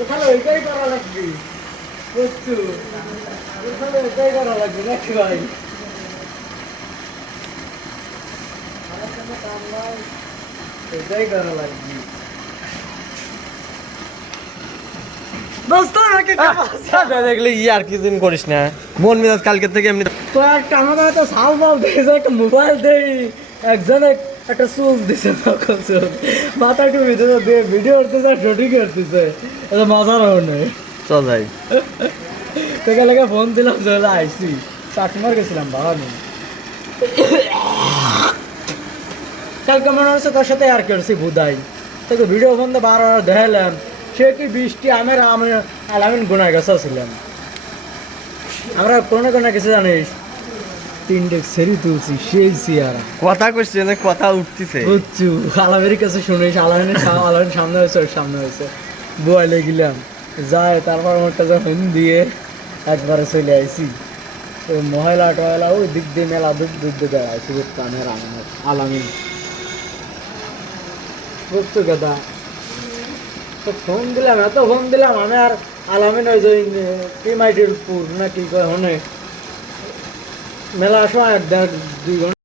তোর খালি ওইটাই করা লাগবে। বুঝছ? তোর খালি ওইটাই করা লাগবে নাকি ভাই? করা লাগবে। দেখলে ই আর কিছু করিস না। মন মেজাজ কালকে থেকে এমনি তো একটা সাল বাল দিয়েছে একটা মোবাইল দেই। একজনে একটা চুল দিছে তখন চুল মাথা একটু ভিতরে দিয়ে ভিডিও করতেছে শুটিং করতেছে। এটা মজার হবে চল যাই তোকে লেগে ফোন দিলাম চলে আইসি চাটমার গেছিলাম বাবা নেই কালকে মনে হচ্ছে তোর সাথে আর করছি বুধাই। তোকে ভিডিও ফোন দিয়ে বারো দেখালাম সে কি বৃষ্টি আমের আমি আলামিন গেছে ছিলাম আমরা কোনো কোনো কিছু জানিস? তিনটে সেরি তুলছি সেই সিয়ারা। কথা কথা উঠতিছে। বুঝছু আলামের কাছে শুনিস আলামিনের সা- আলামিনের সামনে হয়েছে ওর সামনে হয়েছে। গেলাম। যায় তারপর আমারটা যখন দিয়ে একবারে চলে মহিলা টয়লা ওই দিক দিয়ে মেলা দুধ দুধ দিয়ে কানের আলামের আলামিন। বুঝছ কথা? তো ফোন দিলাম এত ফোন দিলাম আমি আর আলামিন ওই যে পিমাইটির পুর না কি কয় হনে? মেলা সময় এক দেড় দুই ঘণ্টা